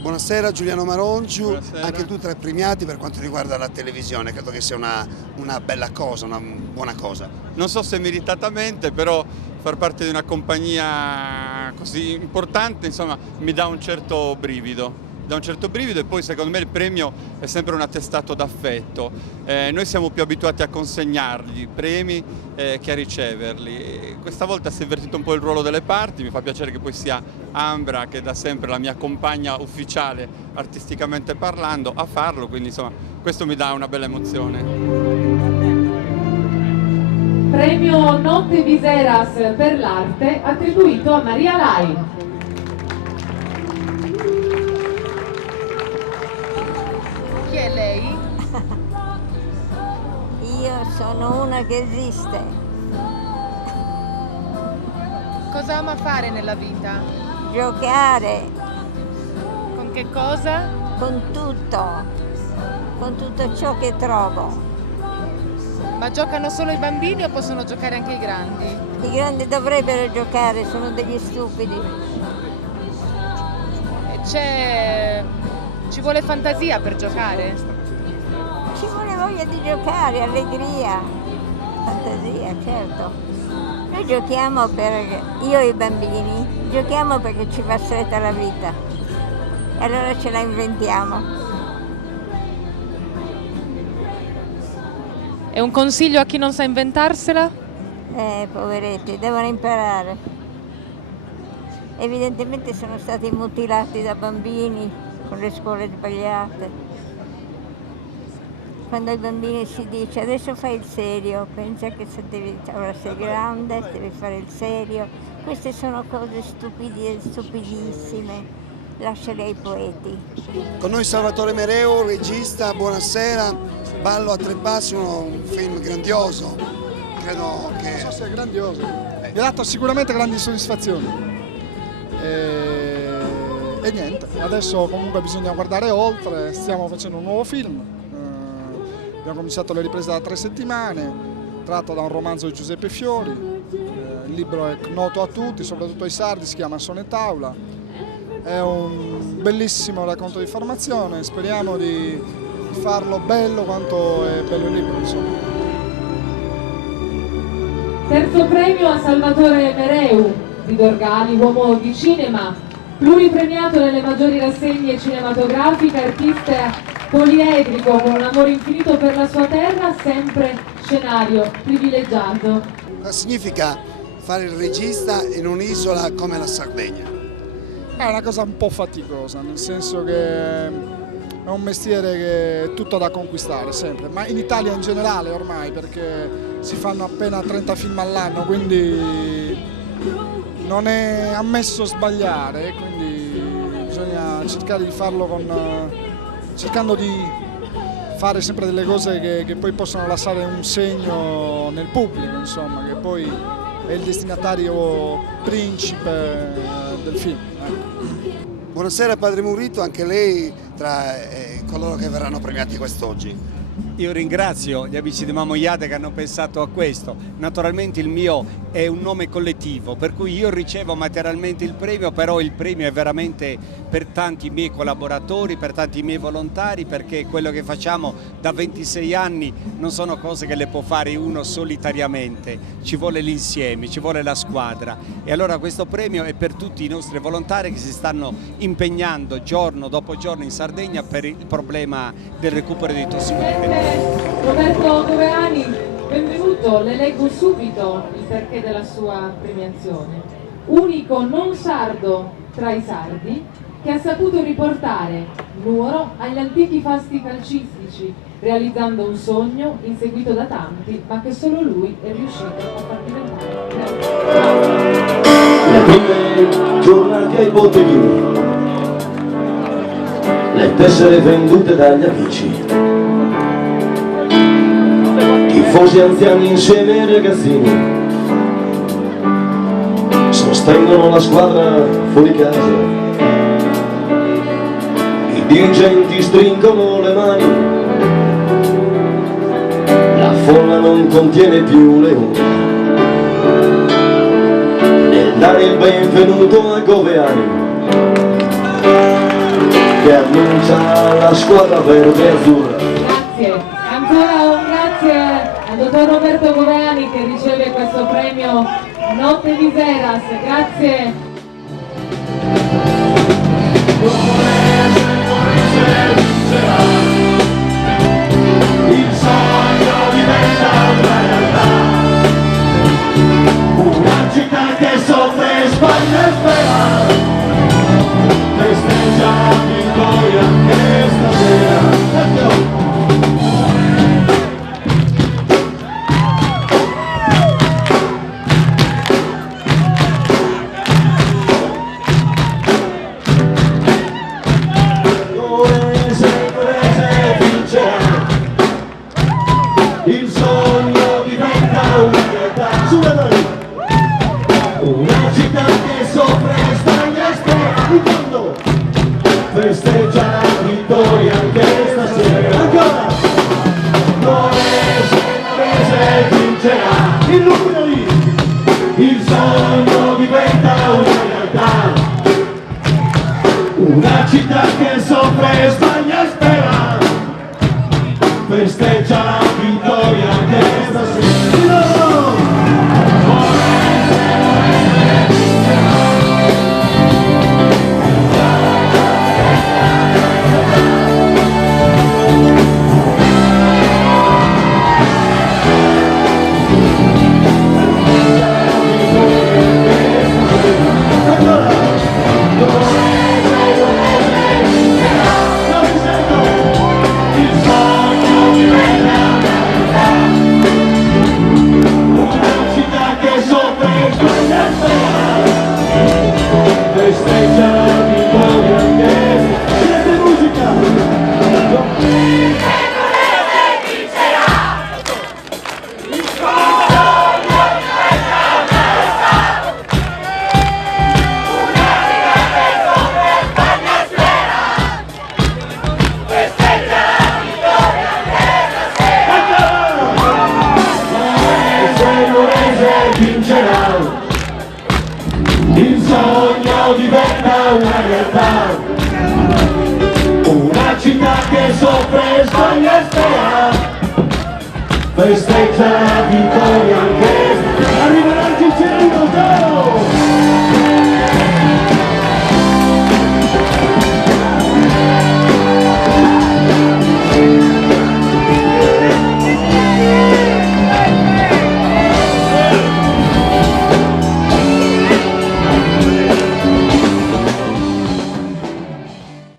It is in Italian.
Buonasera Giuliano Maronciu, Buonasera. Anche tu tra i premiati per quanto riguarda la televisione, credo che sia una bella cosa, una buona cosa. Non so se meritatamente, però far parte di una compagnia così importante, insomma, mi dà un certo brivido. E poi secondo me il premio è sempre un attestato d'affetto. Noi siamo più abituati a consegnargli premi che a riceverli. E questa volta si è invertito un po' il ruolo delle parti, mi fa piacere che poi sia Ambra, che da sempre è la mia compagna ufficiale artisticamente parlando, a farlo, quindi insomma questo mi dà una bella emozione. Premio Notte Viseras per l'arte attribuito a Maria Lai. Chi è lei? Io sono una che esiste. Cosa ama fare nella vita? Giocare Con che cosa? con tutto ciò che trovo. Ma giocano solo i bambini o possono giocare anche i grandi? I grandi dovrebbero giocare, sono degli stupidi. Ci vuole fantasia per giocare? Ci vuole voglia di giocare, allegria, fantasia, certo. Noi giochiamo io e i bambini, giochiamo perché ci va stretta la vita. E allora ce la inventiamo. È un consiglio a chi non sa inventarsela? Poveretti, devono imparare. Evidentemente sono stati mutilati da bambini con le scuole sbagliate. Quando ai bambini si dice adesso fai il serio, pensa che ora sei grande, devi fare il serio. Queste sono cose stupidissime. Lasciali ai poeti. Con noi Salvatore Mereu, regista, buonasera. Ballo a tre passi, un film grandioso, credo che... So se è grandioso, mi ha dato sicuramente grandi soddisfazioni. E niente, adesso comunque bisogna guardare oltre, stiamo facendo un nuovo film, abbiamo cominciato le riprese da 3 settimane, tratto da un romanzo di Giuseppe Fiori, il libro è noto a tutti, soprattutto ai sardi, si chiama Sonetaula, è un bellissimo racconto di formazione, speriamo di farlo bello quanto è bello il libro, insomma. Terzo premio a Salvatore Mereu di Dorgali, uomo di cinema, pluripremiato nelle maggiori rassegne cinematografiche, artista poliedrico con un amore infinito per la sua terra, sempre scenario privilegiato. Cosa significa fare il regista in un'isola come la Sardegna? È una cosa un po' faticosa, nel senso che è un mestiere che è tutto da conquistare sempre, ma in Italia in generale ormai, perché si fanno appena 30 film all'anno, quindi non è ammesso sbagliare, quindi bisogna cercare di farlo cercando di fare sempre delle cose che poi possono lasciare un segno nel pubblico, insomma, che poi è il destinatario principe del film. Buonasera Padre Murrito, anche lei tra coloro che verranno premiati quest'oggi. Io ringrazio gli amici di Mamoiade che hanno pensato a questo. Naturalmente il mio è un nome collettivo, per cui io ricevo materialmente il premio, però il premio è veramente per tanti miei collaboratori, per tanti miei volontari, perché quello che facciamo da 26 anni non sono cose che le può fare uno solitariamente, ci vuole l'insieme, ci vuole la squadra. E allora questo premio è per tutti i nostri volontari che si stanno impegnando giorno dopo giorno in Sardegna per il problema del recupero dei tossicodipendenti. Roberto Doveani, benvenuto, le leggo subito il perché della sua premiazione. Unico non sardo tra i sardi che ha saputo riportare Nuoro agli antichi fasti calcistici, realizzando un sogno inseguito da tanti, ma che solo lui è riuscito a far diventare. Le prime giornate ai botteghini, le tessere vendute dagli amici, tifosi anziani insieme ai ragazzini sostengono la squadra fuori casa, i dirigenti stringono le mani, la folla non contiene più le unghie nel dare il benvenuto a Goveani. annuncia la squadra verde e azzurra. Grazie. Ancora un grazie al dottor Roberto Goveani che riceve questo premio Notte di Seras. Grazie. Il sogno diventa una realtà, una città che soffre, Spagna e spera, festeggia vittoria anche stasera. Il sogno diventa una realtà, sulle mani. Una città che soffre, Spagna e spera, il mondo festeggia la vittoria anche stasera. Ancora! Nuorese vincerà, illuminali. Il sogno diventa una realtà. Una città che soffre, Spagna e spera, festeggia la vittoria anche stasera. Il sogno diventa una realtà, una città che soffre, Spagna e spera, festeggia la vittoria.